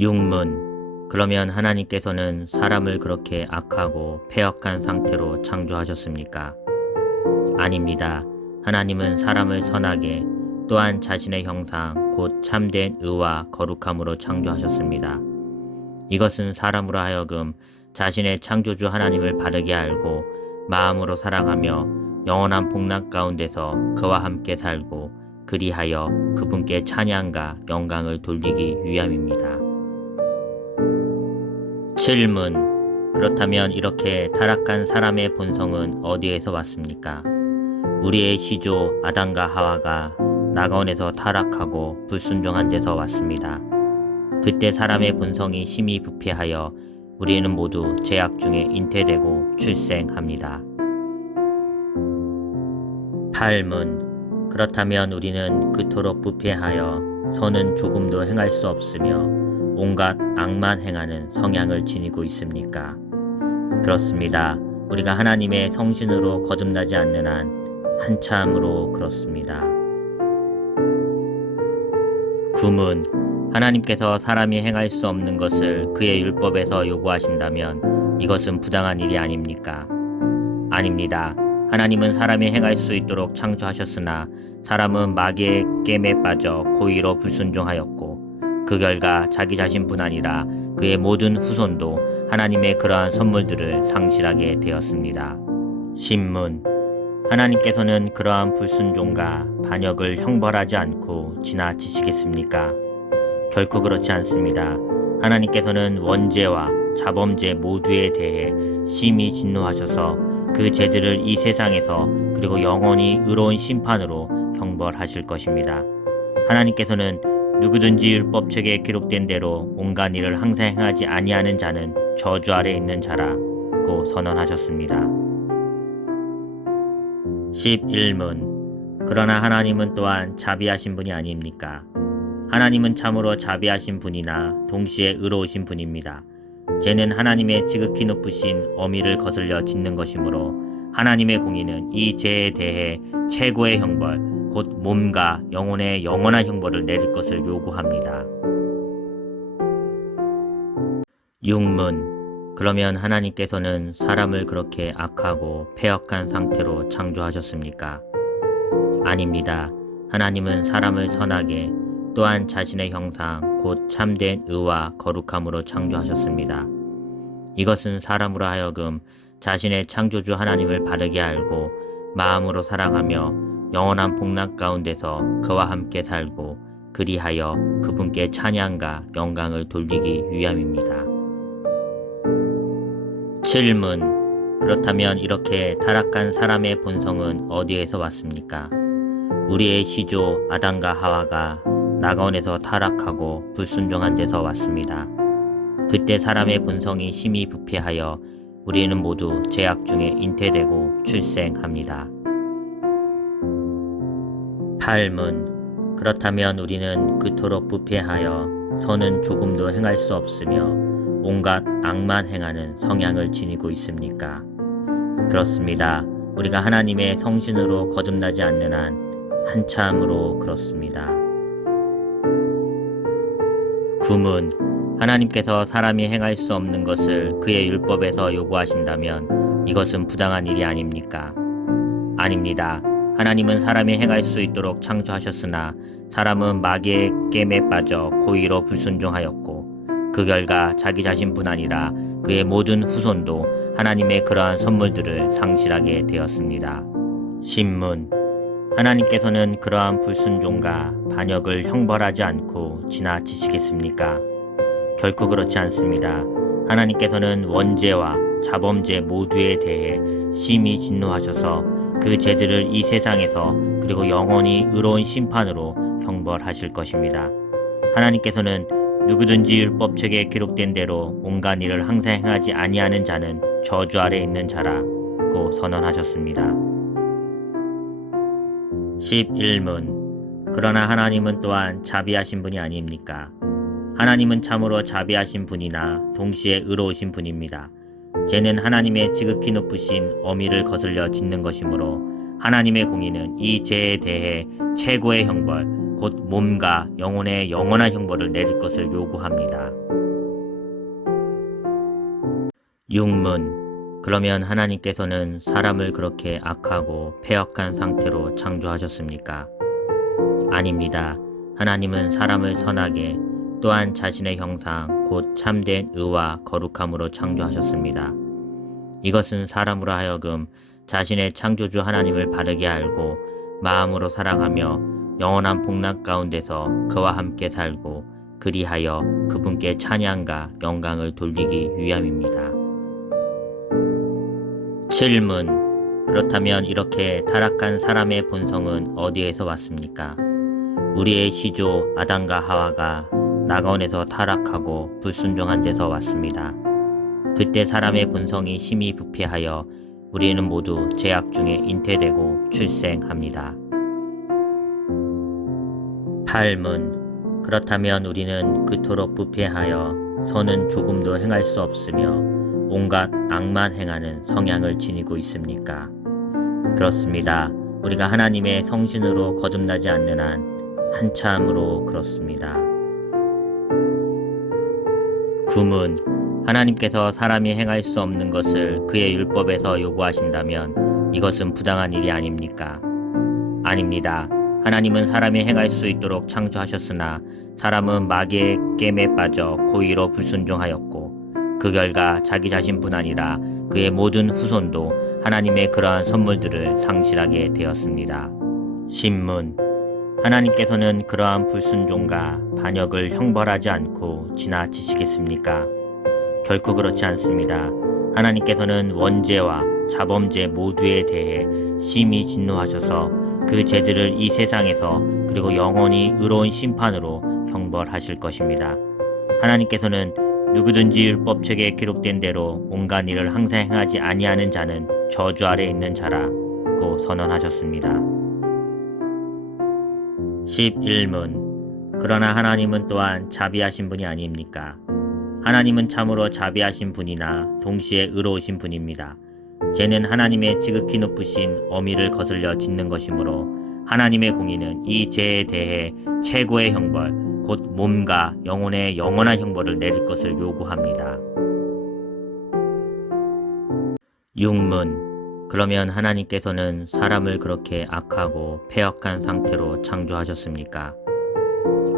육문. 그러면 하나님께서는 사람을 그렇게 악하고 패역한 상태로 창조하셨습니까? 아닙니다. 하나님은 사람을 선하게 또한 자신의 형상 곧 참된 의와 거룩함으로 창조하셨습니다. 이것은 사람으로 하여금 자신의 창조주 하나님을 바르게 알고 마음으로 사랑하며 영원한 복락 가운데서 그와 함께 살고 그리하여 그분께 찬양과 영광을 돌리기 위함입니다. 질문. 그렇다면 이렇게 타락한 사람의 본성은 어디에서 왔습니까? 우리의 시조 아담과 하와가 낙원에서 타락하고 불순종한 데서 왔습니다. 그때 사람의 본성이 심히 부패하여 우리는 모두 죄악 중에 잉태되고 출생합니다. 8문. 그렇다면 우리는 그토록 부패하여 선은 조금도 행할 수 없으며 온갖 악만 행하는 성향을 지니고 있습니까? 그렇습니다. 우리가 하나님의 성신으로 거듭나지 않는 한 한참으로 그렇습니다. 9문. 하나님께서 사람이 행할 수 없는 것을 그의 율법에서 요구하신다면 이것은 부당한 일이 아닙니까? 아닙니다. 하나님은 사람이 행할 수 있도록 창조하셨으나 사람은 마귀의 깸에 빠져 고의로 불순종하였고 그 결과 자기 자신뿐 아니라 그의 모든 후손도 하나님의 그러한 선물들을 상실하게 되었습니다. 신문. 하나님께서는 그러한 불순종과 반역을 형벌하지 않고 지나치시겠습니까? 결코 그렇지 않습니다. 하나님께서는 원죄와 자범죄 모두에 대해 심히 진노하셔서 그 죄들을 이 세상에서 그리고 영원히 의로운 심판으로 형벌하실 것입니다. 하나님께서는 누구든지 율법책에 기록된 대로 온갖 일을 항상 행하지 아니하는 자는 저주 아래 있는 자라고 선언하셨습니다. 11문. 그러나 하나님은 또한 자비하신 분이 아닙니까? 하나님은 참으로 자비하신 분이나 동시에 의로우신 분입니다. 죄는 하나님의 지극히 높으신 어미를 거슬려 짓는 것이므로 하나님의 공의는 이 죄에 대해 최고의 형벌, 곧 몸과 영혼의 영원한 형벌을 내릴 것을 요구합니다. 6문. 그러면 하나님께서는 사람을 그렇게 악하고 패역한 상태로 창조하셨습니까? 아닙니다. 하나님은 사람을 선하게 또한 자신의 형상 곧 참된 의와 거룩함으로 창조하셨습니다. 이것은 사람으로 하여금 자신의 창조주 하나님을 바르게 알고 마음으로 사랑하며 영원한 복락 가운데서 그와 함께 살고 그리하여 그분께 찬양과 영광을 돌리기 위함입니다. 질문. 그렇다면 이렇게 타락한 사람의 본성은 어디에서 왔습니까? 우리의 시조 아담과 하와가 낙원에서 타락하고 불순종한 데서 왔습니다. 그때 사람의 본성이 심히 부패하여 우리는 모두 죄악 중에 잉태되고 출생합니다. 8문. 그렇다면 우리는 그토록 부패하여 선은 조금도 행할 수 없으며 온갖 악만 행하는 성향을 지니고 있습니까? 그렇습니다. 우리가 하나님의 성신으로 거듭나지 않는 한 한참으로 그렇습니다. 9문. 하나님께서 사람이 행할 수 없는 것을 그의 율법에서 요구하신다면 이것은 부당한 일이 아닙니까? 아닙니다. 하나님은 사람이 행할 수 있도록 창조하셨으나 사람은 마귀의 깸에 빠져 고의로 불순종하였고 그 결과 자기 자신뿐 아니라 그의 모든 후손도 하나님의 그러한 선물들을 상실하게 되었습니다. 신문. 하나님께서는 그러한 불순종과 반역을 형벌하지 않고 지나치시겠습니까? 결코 그렇지 않습니다. 하나님께서는 원죄와 자범죄 모두에 대해 심히 진노하셔서 그 죄들을 이 세상에서 그리고 영원히 의로운 심판으로 형벌하실 것입니다. 하나님께서는 누구든지 율법책에 기록된 대로 온갖 일을 항상 행하지 아니하는 자는 저주 아래 있는 자라고 선언하셨습니다. 11문. 그러나 하나님은 또한 자비하신 분이 아닙니까? 하나님은 참으로 자비하신 분이나 동시에 의로우신 분입니다. 죄는 하나님의 지극히 높으신 어미를 거슬려 짓는 것이므로 하나님의 공의는 이 죄에 대해 최고의 형벌, 곧 몸과 영혼의 영원한 형벌을 내릴 것을 요구합니다. 육문. 그러면 하나님께서는 사람을 그렇게 악하고 패역한 상태로 창조하셨습니까? 아닙니다. 하나님은 사람을 선하게 또한 자신의 형상 곧 참된 의와 거룩함으로 창조하셨습니다. 이것은 사람으로 하여금 자신의 창조주 하나님을 바르게 알고 마음으로 사랑하며 영원한 복락 가운데서 그와 함께 살고 그리하여 그분께 찬양과 영광을 돌리기 위함입니다. 질문. 그렇다면 이렇게 타락한 사람의 본성은 어디에서 왔습니까? 우리의 시조 아담과 하와가 낙원에서 타락하고 불순종한 데서 왔습니다. 그때 사람의 본성이 심히 부패하여 우리는 모두 죄악 중에 잉태되고 출생합니다. 8문. 그렇다면 우리는 그토록 부패하여 선은 조금도 행할 수 없으며 온갖 악만 행하는 성향을 지니고 있습니까? 그렇습니다. 우리가 하나님의 성신으로 거듭나지 않는 한 한참으로 그렇습니다. 9문. 하나님께서 사람이 행할 수 없는 것을 그의 율법에서 요구하신다면 이것은 부당한 일이 아닙니까? 아닙니다. 하나님은 사람이 행할 수 있도록 창조하셨으나 사람은 마귀의 깸에 빠져 고의로 불순종하였고 그 결과 자기 자신뿐 아니라 그의 모든 후손도 하나님의 그러한 선물들을 상실하게 되었습니다. 신문. 하나님께서는 그러한 불순종과 반역을 형벌하지 않고 지나치시겠습니까? 결코 그렇지 않습니다. 하나님께서는 원죄와 자범죄 모두에 대해 심히 진노하셔서 그 죄들을 이 세상에서 그리고 영원히 의로운 심판으로 형벌하실 것입니다. 하나님께서는 누구든지 율법책에 기록된 대로 온갖 일을 항상 행하지 아니하는 자는 저주 아래 있는 자라고 선언하셨습니다. 11문. 그러나 하나님은 또한 자비하신 분이 아닙니까? 하나님은 참으로 자비하신 분이나 동시에 의로우신 분입니다. 죄는 하나님의 지극히 높으신 어미를 거슬려 짓는 것이므로 하나님의 공의는 이 죄에 대해 최고의 형벌 곧 몸과 영혼의 영원한 형벌을 내릴 것을 요구합니다. 6문. 그러면 하나님께서는 사람을 그렇게 악하고 패역한 상태로 창조하셨습니까?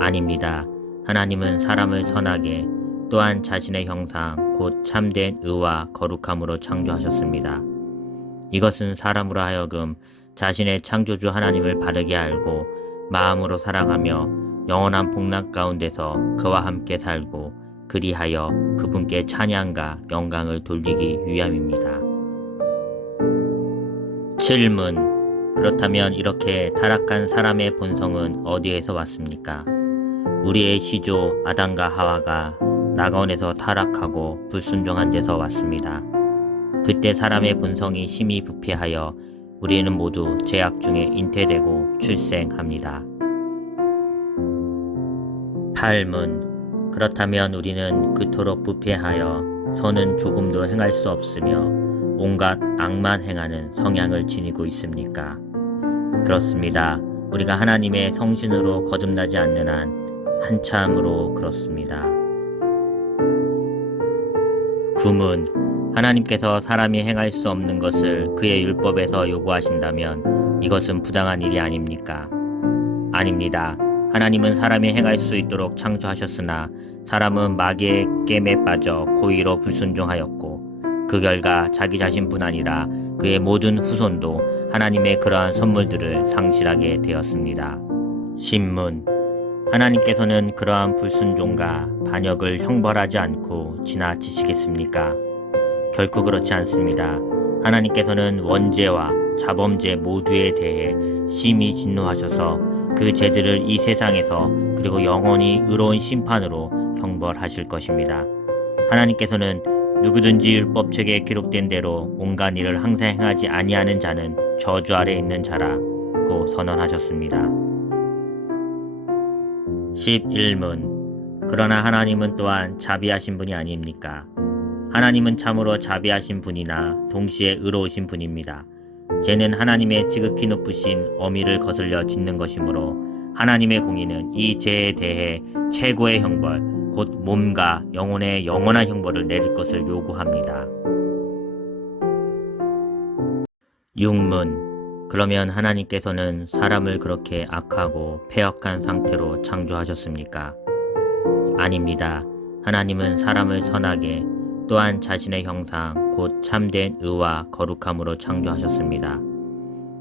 아닙니다. 하나님은 사람을 선하게 또한 자신의 형상 곧 참된 의와 거룩함으로 창조하셨습니다. 이것은 사람으로 하여금 자신의 창조주 하나님을 바르게 알고 마음으로 사랑하며 영원한 복락 가운데서 그와 함께 살고 그리하여 그분께 찬양과 영광을 돌리기 위함입니다. 질문. 그렇다면 이렇게 타락한 사람의 본성은 어디에서 왔습니까? 우리의 시조 아담과 하와가 낙원에서 타락하고 불순종한 데서 왔습니다. 그때 사람의 본성이 심히 부패하여 우리는 모두 죄악 중에 잉태되고 출생합니다. 8문. 그렇다면 우리는 그토록 부패하여 선은 조금도 행할 수 없으며 온갖 악만 행하는 성향을 지니고 있습니까? 그렇습니다. 우리가 하나님의 성신으로 거듭나지 않는 한 한참으로 그렇습니다. 9문. 하나님께서 사람이 행할 수 없는 것을 그의 율법에서 요구하신다면 이것은 부당한 일이 아닙니까? 아닙니다. 하나님은 사람이 행할 수 있도록 창조하셨으나 사람은 마귀의 깸에 빠져 고의로 불순종하였고 그 결과 자기 자신뿐 아니라 그의 모든 후손도 하나님의 그러한 선물들을 상실하게 되었습니다. 신문. 하나님께서는 그러한 불순종과 반역을 형벌하지 않고 지나치시겠습니까? 결코 그렇지 않습니다. 하나님께서는 원죄와 자범죄 모두에 대해 심히 진노하셔서 그 죄들을 이 세상에서 그리고 영원히 의로운 심판으로 형벌하실 것입니다. 하나님께서는 누구든지 율법책에 기록된 대로 온갖 일을 항상 행하지 아니하는 자는 저주 아래 있는 자라고 선언하셨습니다. 11문. 그러나 하나님은 또한 자비하신 분이 아닙니까? 하나님은 참으로 자비하신 분이나 동시에 의로우신 분입니다. 죄는 하나님의 지극히 높으신 어미를 거슬려 짓는 것이므로 하나님의 공의는 이 죄에 대해 최고의 형벌, 곧 몸과 영혼의 영원한 형벌을 내릴 것을 요구합니다. 육문. 그러면 하나님께서는 사람을 그렇게 악하고 패역한 상태로 창조하셨습니까? 아닙니다. 하나님은 사람을 선하게 또한 자신의 형상 곧 참된 의와 거룩함으로 창조하셨습니다.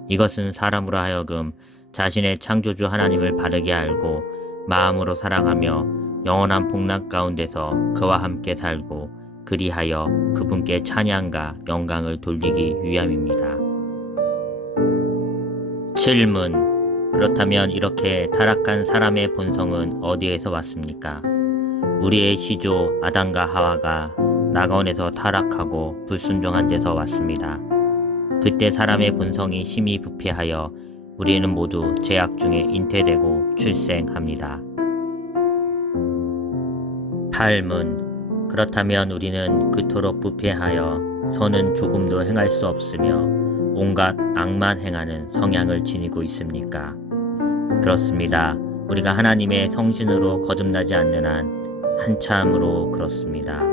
이것은 사람으로 하여금 자신의 창조주 하나님을 바르게 알고 마음으로 사랑하며 영원한 복락 가운데서 그와 함께 살고 그리하여 그분께 찬양과 영광을 돌리기 위함입니다. 질문. 그렇다면 이렇게 타락한 사람의 본성은 어디에서 왔습니까? 우리의 시조 아담과 하와가 낙원에서 타락하고 불순종한 데서 왔습니다. 그때 사람의 본성이 심히 부패하여 우리는 모두 죄악 중에 잉태되고 출생합니다. 8문. 그렇다면 우리는 그토록 부패하여 선은 조금도 행할 수 없으며 온갖 악만 행하는 성향을 지니고 있습니까? 그렇습니다. 우리가 하나님의 성신으로 거듭나지 않는 한 한참으로 그렇습니다.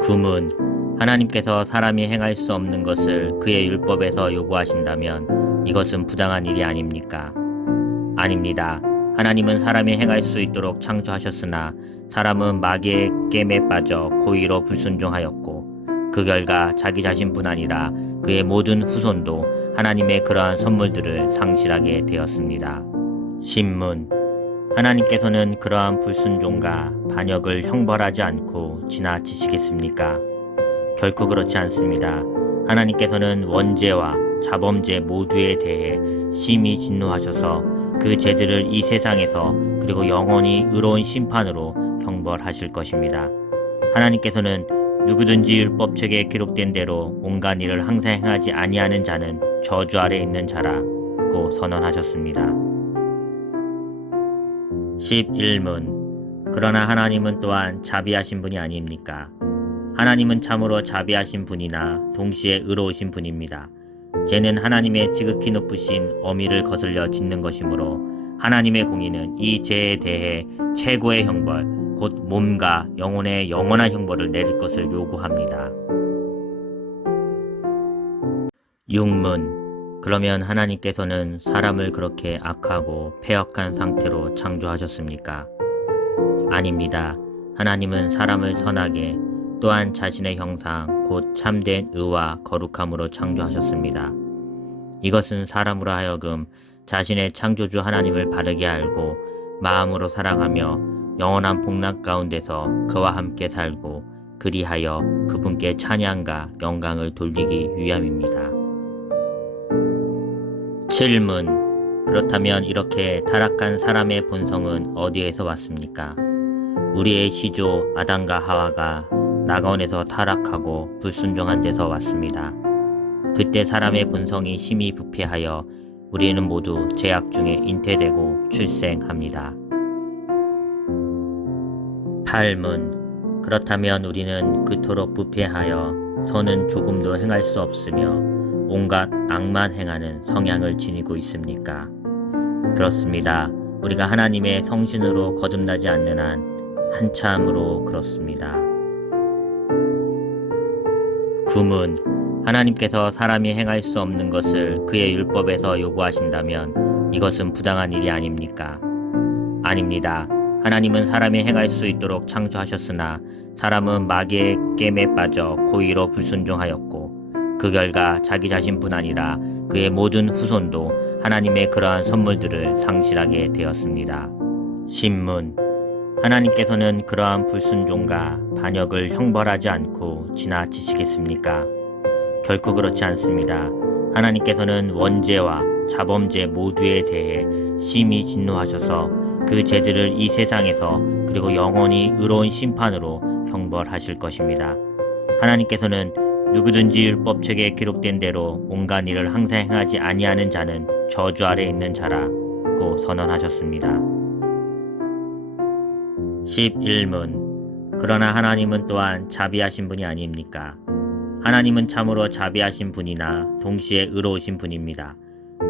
9문. 하나님께서 사람이 행할 수 없는 것을 그의 율법에서 요구하신다면 이것은 부당한 일이 아닙니까? 아닙니다. 하나님은 사람이 행할 수 있도록 창조하셨으나 사람은 마귀의 깸에 빠져 고의로 불순종하였고 그 결과 자기 자신뿐 아니라 그의 모든 후손도 하나님의 그러한 선물들을 상실하게 되었습니다. 신문. 하나님께서는 그러한 불순종과 반역을 형벌하지 않고 지나치시겠습니까? 결코 그렇지 않습니다. 하나님께서는 원죄와 자범죄 모두에 대해 심히 진노하셔서 그 죄들을 이 세상에서 그리고 영원히 의로운 심판으로 형벌하실 것입니다. 하나님께서는 누구든지 율법책에 기록된 대로 온갖 일을 항상 행하지 아니하는 자는 저주 아래 있는 자라고 선언하셨습니다. 11문. 그러나 하나님은 또한 자비하신 분이 아닙니까? 하나님은 참으로 자비하신 분이나 동시에 의로우신 분입니다. 죄는 하나님의 지극히 높으신 어미를 거슬려 짓는 것이므로 하나님의 공의는 이 죄에 대해 최고의 형벌, 곧 몸과 영혼의 영원한 형벌을 내릴 것을 요구합니다. 6문. 그러면 하나님께서는 사람을 그렇게 악하고 패역한 상태로 창조하셨습니까? 아닙니다. 하나님은 사람을 선하게 또한 자신의 형상 곧 참된 의와 거룩함으로 창조하셨습니다. 이것은 사람으로 하여금 자신의 창조주 하나님을 바르게 알고 마음으로 사랑하며 영원한 복락 가운데서 그와 함께 살고 그리하여 그분께 찬양과 영광을 돌리기 위함입니다. 질문. 그렇다면 이렇게 타락한 사람의 본성은 어디에서 왔습니까? 우리의 시조 아담과 하와가 낙원에서 타락하고 불순종한 데서 왔습니다. 그때 사람의 본성이 심히 부패하여 우리는 모두 죄악 중에 잉태되고 출생합니다. 8문. 그렇다면 우리는 그토록 부패하여 선은 조금도 행할 수 없으며 온갖 악만 행하는 성향을 지니고 있습니까? 그렇습니다. 우리가 하나님의 성신으로 거듭나지 않는 한 한참으로 그렇습니다. 9문. 하나님께서 사람이 행할 수 없는 것을 그의 율법에서 요구하신다면 이것은 부당한 일이 아닙니까? 아닙니다. 하나님은 사람이 행할 수 있도록 창조하셨으나 사람은 마귀의 깸에 빠져 고의로 불순종하였고 그 결과 자기 자신뿐 아니라 그의 모든 후손도 하나님의 그러한 선물들을 상실하게 되었습니다. 신문. 하나님께서는 그러한 불순종과 반역을 형벌하지 않고 지나치시겠습니까? 결코 그렇지 않습니다. 하나님께서는 원죄와 자범죄 모두에 대해 심히 진노하셔서 그 죄들을 이 세상에서 그리고 영원히 의로운 심판으로 형벌하실 것입니다. 하나님께서는 누구든지 율법책에 기록된 대로 온갖 일을 항상 행하지 아니하는 자는 저주 아래 있는 자라고 선언하셨습니다. 11문. 그러나 하나님은 또한 자비하신 분이 아닙니까? 하나님은 참으로 자비하신 분이나 동시에 의로우신 분입니다.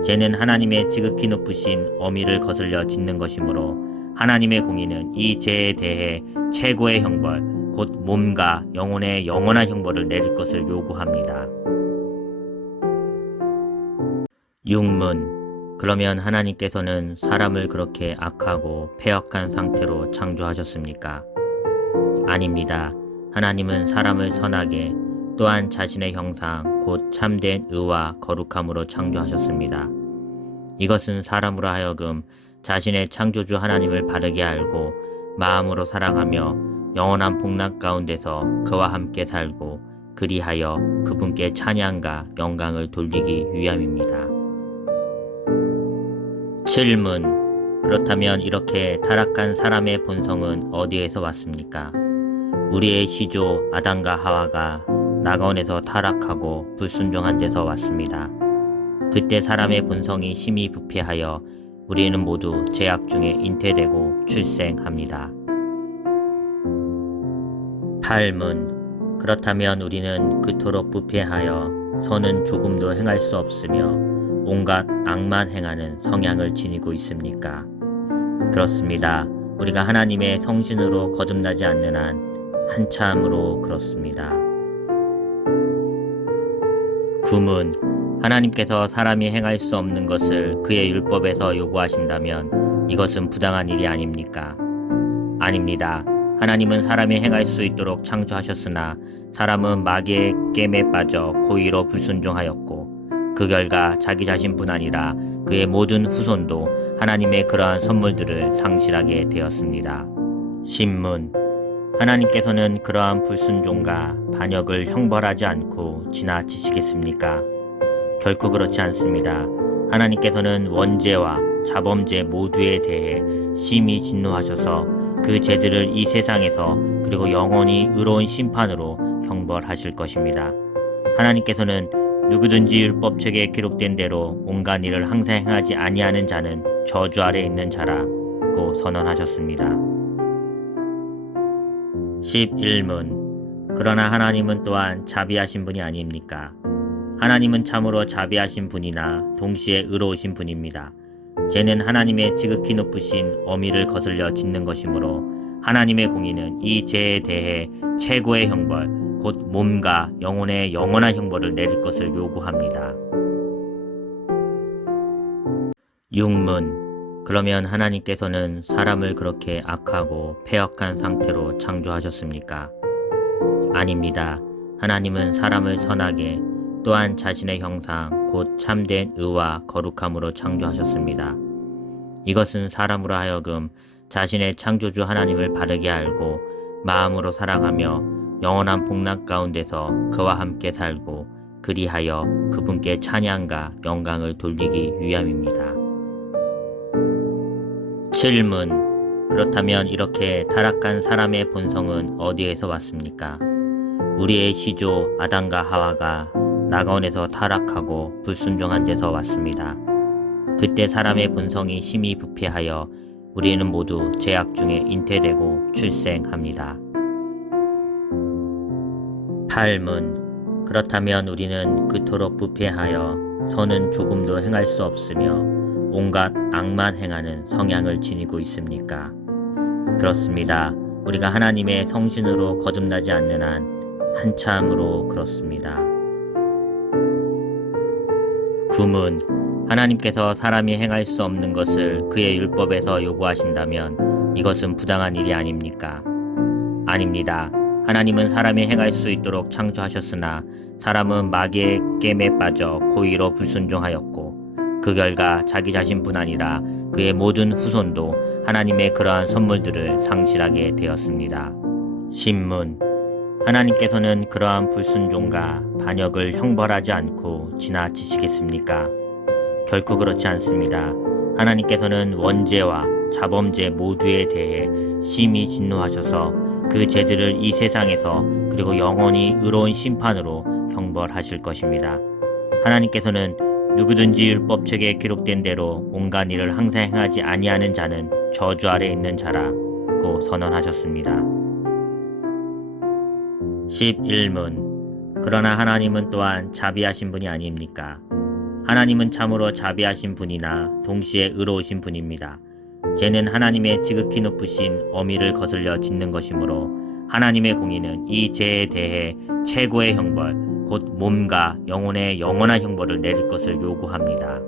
죄는 하나님의 지극히 높으신 어미를 거슬려 짓는 것이므로 하나님의 공의는 이 죄에 대해 최고의 형벌, 곧 몸과 영혼의 영원한 형벌을 내릴 것을 요구합니다. 육문. 그러면 하나님께서는 사람을 그렇게 악하고 패역한 상태로 창조하셨습니까? 아닙니다. 하나님은 사람을 선하게 또한 자신의 형상 곧 참된 의와 거룩함으로 창조하셨습니다. 이것은 사람으로 하여금 자신의 창조주 하나님을 바르게 알고 마음으로 사랑하며 영원한 복락 가운데서 그와 함께 살고 그리하여 그분께 찬양과 영광을 돌리기 위함입니다. 질문. 그렇다면 이렇게 타락한 사람의 본성은 어디에서 왔습니까? 우리의 시조 아담과 하와가 낙원에서 타락하고 불순종한 데서 왔습니다. 그때 사람의 본성이 심히 부패하여 우리는 모두 죄악 중에 잉태되고 출생합니다. 8문. 그렇다면 우리는 그토록 부패하여 선은 조금도 행할 수 없으며 온갖 악만 행하는 성향을 지니고 있습니까? 그렇습니다. 우리가 하나님의 성신으로 거듭나지 않는 한 한참으로 그렇습니다. 9문. 하나님께서 사람이 행할 수 없는 것을 그의 율법에서 요구하신다면 이것은 부당한 일이 아닙니까? 아닙니다. 하나님은 사람이 행할 수 있도록 창조하셨으나 사람은 마귀의 깸에 빠져 고의로 불순종하였고 그 결과 자기 자신뿐 아니라 그의 모든 후손도 하나님의 그러한 선물들을 상실하게 되었습니다. 신문. 하나님께서는 그러한 불순종과 반역을 형벌하지 않고 지나치시겠습니까? 결코 그렇지 않습니다. 하나님께서는 원죄와 자범죄 모두에 대해 심히 진노하셔서 그 죄들을 이 세상에서 그리고 영원히 의로운 심판으로 형벌하실 것입니다. 하나님께서는 누구든지 율법책에 기록된 대로 온갖 일을 항상 행하지 아니하는 자는 저주 아래 있는 자라고 선언하셨습니다. 11문. 그러나 하나님은 또한 자비하신 분이 아닙니까? 하나님은 참으로 자비하신 분이나 동시에 의로우신 분입니다. 죄는 하나님의 지극히 높으신 어미를 거슬려 짓는 것이므로 하나님의 공의는 이 죄에 대해 최고의 형벌, 곧 몸과 영혼의 영원한 형벌을 내릴 것을 요구합니다. 6문. 그러면 하나님께서는 사람을 그렇게 악하고 패역한 상태로 창조하셨습니까? 아닙니다. 하나님은 사람을 선하게 또한 자신의 형상 곧 참된 의와 거룩함으로 창조하셨습니다. 이것은 사람으로 하여금 자신의 창조주 하나님을 바르게 알고 마음으로 사랑하며 영원한 복락 가운데서 그와 함께 살고 그리하여 그분께 찬양과 영광을 돌리기 위함입니다. 질문. 그렇다면 이렇게 타락한 사람의 본성은 어디에서 왔습니까? 우리의 시조 아담과 하와가 낙원에서 타락하고 불순종한 데서 왔습니다. 그때 사람의 본성이 심히 부패하여 우리는 모두 죄악 중에 잉태되고 출생합니다. 8문. 그렇다면 우리는 그토록 부패하여 선은 조금도 행할 수 없으며 온갖 악만 행하는 성향을 지니고 있습니까? 그렇습니다. 우리가 하나님의 성신으로 거듭나지 않는 한 한참으로 그렇습니다. 9문. 하나님께서 사람이 행할 수 없는 것을 그의 율법에서 요구하신다면 이것은 부당한 일이 아닙니까? 아닙니다. 하나님은 사람이 행할 수 있도록 창조하셨으나 사람은 마귀의 깸에 빠져 고의로 불순종하였고 그 결과 자기 자신뿐 아니라 그의 모든 후손도 하나님의 그러한 선물들을 상실하게 되었습니다. 신문. 하나님께서는 그러한 불순종과 반역을 형벌하지 않고 지나치시겠습니까? 결코 그렇지 않습니다. 하나님께서는 원죄와 자범죄 모두에 대해 심히 진노하셔서 그 죄들을 이 세상에서 그리고 영원히 의로운 심판으로 형벌하실 것입니다. 하나님께서는 누구든지 율법책에 기록된 대로 온갖 일을 항상 행하지 아니하는 자는 저주 아래 있는 자라고 선언하셨습니다. 11문. 그러나 하나님은 또한 자비하신 분이 아닙니까? 하나님은 참으로 자비하신 분이나 동시에 의로우신 분입니다. 죄는 하나님의 지극히 높으신 어미를 거슬려 짓는 것이므로 하나님의 공의는 이 죄에 대해 최고의 형벌, 곧 몸과 영혼의 영원한 형벌을 내릴 것을 요구합니다.